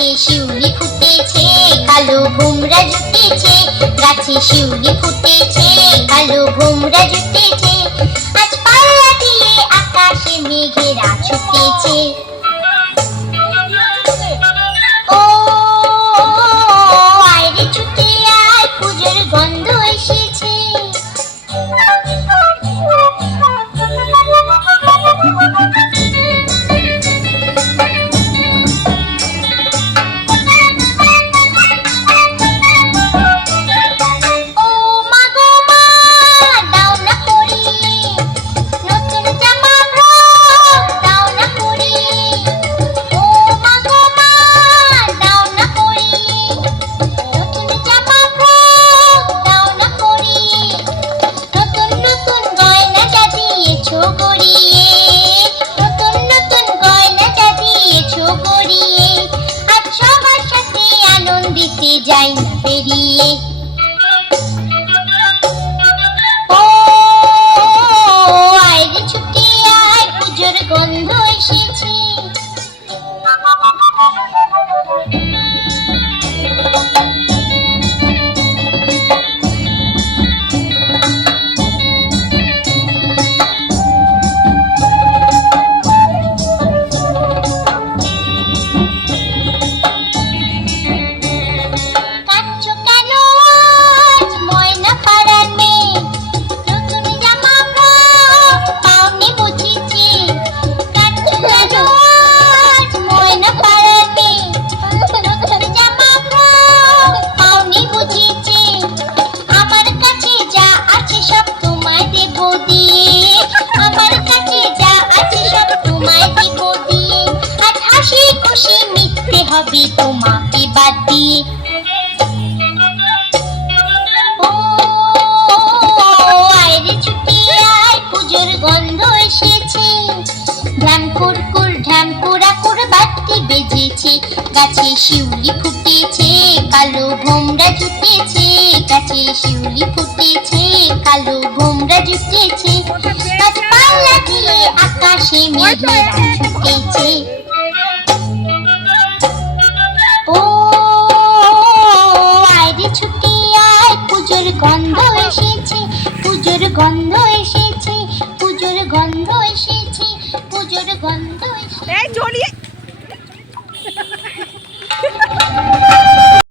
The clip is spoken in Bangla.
গাছে শিউলি ফুটেছে, কালো ভোমরা জুটেছে। গাছে শিউলি ফুটেছে, কালো ভোমরা জুটেছে। আজ পাল্লা দিয়ে আকাশে মেঘেরা ছুটেছে। ও আয়রে ছুটে আয়, পুজোর গন্ধ এসেছে। যাই না পেরিয়ে। ও আয়রে ছুটে আয়, পুজোর গন্ধ এসেছে। হবে তোমাকে বাদ দিয়ে। ও আয়রে ছুটে আয়, পুজোর গন্ধ এসেছে। ঢ্যাম কুরকুর ঢ্যাম কুরাকুর বাতি বেজেছে। গাছে শিউলি ফুটেছে, কালো ভোমরা জুটেছে। গাছে শিউলি ফুটেছে, কালো ভোমরা জুটেছে। আজ পাল্লা দিয়ে আকাশে মেঘেরা ছুটেছে। ও আয়রে ছুটে আয়, পুজোর গন্ধ